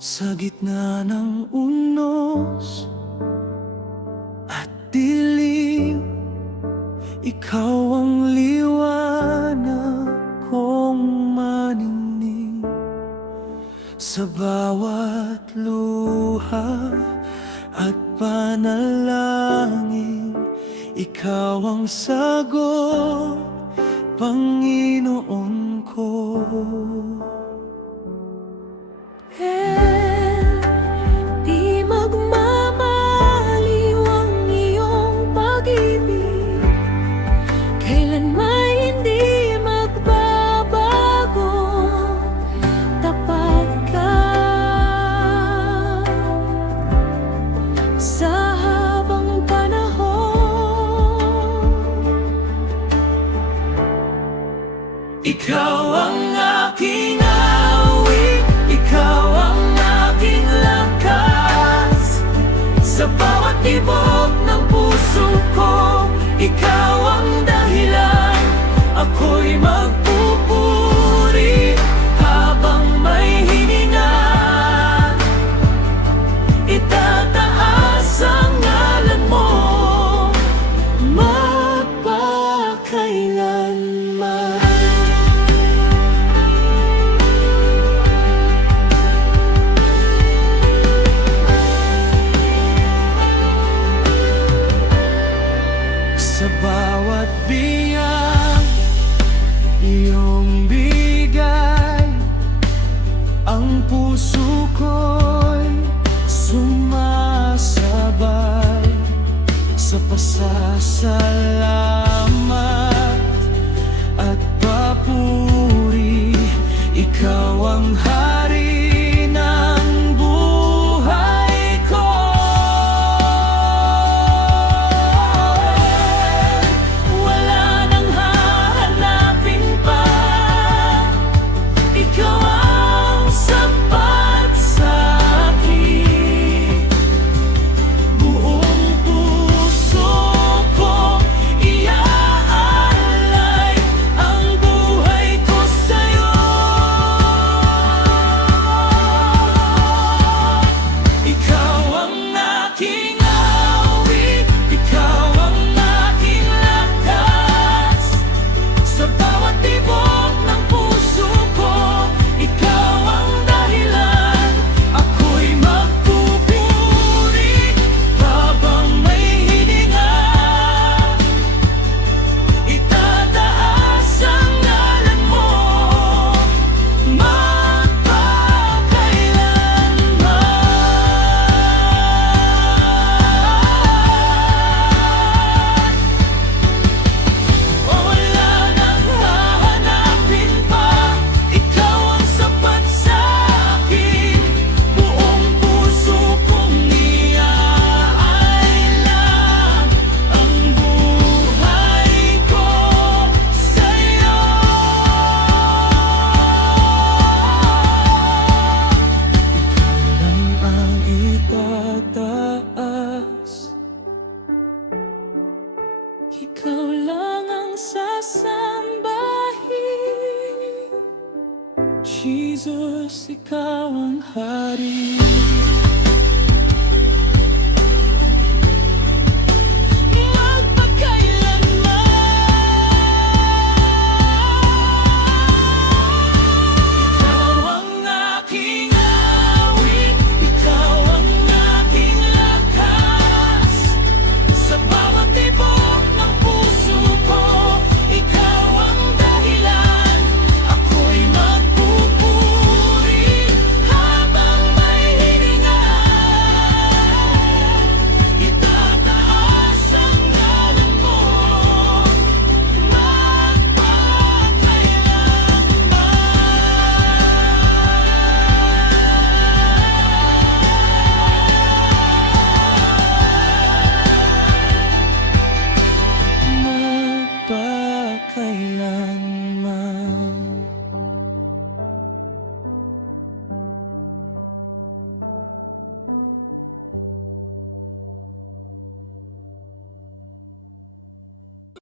Sa gitna ng unos at dilim, ikaw ang liwanag kong maningning. Sa bawat luha at panalangin, ikaw ang sagot, Panginoon ko. Di magmamaliw ang iyong pag-ibig, kailanman hindi magbabago. Tapat ka sa habang panahon. Ikaw ang aking awit, ikaw ang aking lakas. Sa bawat tibok ng puso ko, ikaw ang dahilan. Ako'y magpupuri habang may hininga. Itataas ang ngalan mo magpakailanman. Sa bawat biyang iyong bigay, ang puso ko'y sumasabay sa pasasalamat at papuri. Ikaw ang hari ng buhay ko. Wala nang hahanapin pa, ikaw ang sapat sa akin. Buong puso ko iaalay ang buhay ko sa'yo. Ikaw ang aking awit, ikaw ang aking lakas. Sa bawat tibok ng puso ko, ikaw ang dahilan. Ako'y magpupuri habang may hininga. Itataas ang ngalan mo magpakailanman. O wala nang hahanapin pa, ikaw ang sapat sa akin. Buong puso kong iaalay ang buhay ko sa'yo. Ikaw lang ang itataas, ikaw lang ang sasambahin. Jesus, ikaw ang hari.